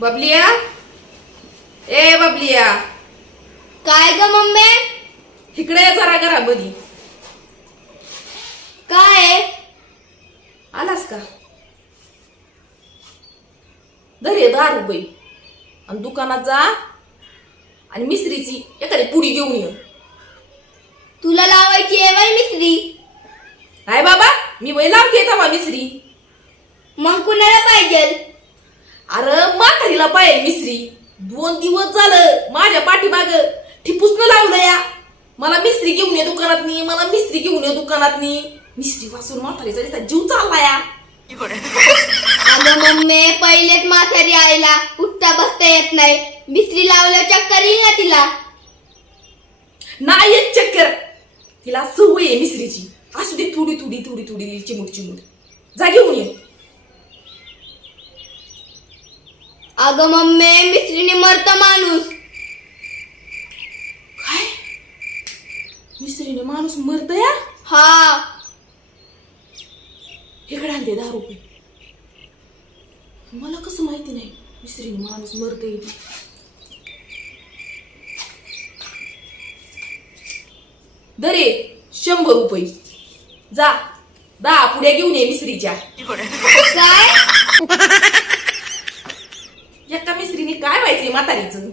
बबलिया, ए बबलिया, काय ग मम्मी? इकडे ये जरा घरामध्ये. काय? आलास का? धर हे 10 रुपये आणि दुकानात जा आणि मिसरीची एखादी पुडी घेऊन ये. तुला लावायची आहे बाई मिसरी? नाही बाबा, मी वय लावते तवा मिसरी. मग कुणाला पाहिजे? अरे म्हातारीला पाहिजे मिसरी. 2 दिवस झालं माझ्या पाठीमाग ठिपूसनं लावलं या. मला मिसरी घेऊन ये दुकानातनी, मला मिसरी घेऊन ये दुकानातनी. मिसरी वाचून म्हातारीचा दिसता जीव चालला या. अगं मम्मी, पहिलेच म्हातारी आईला उठता बसता येत नाही. मिसरी लावल्यावर चक्कर येईल ना तिला. नाही एक चक्कर, तिला सवय आहे मिसरीची. असू दे थोडी थोडी थोडी थोडी चिमूट चिमूट. जा घेऊन ये. अगं मम्मी, मिसरीने मरत माणूस. काय? मिसरीने माणूस मरत या? हा. इकडे आणते 10 रुपये. मला कसं माहिती नाही मिसरीने माणूस मरत येते. दरे 100 रुपये. जा 10 पुड्या घेऊन ये मिसरीच्या. काय? एका मिसरीने काय व्हायचंय म्हातारीचं?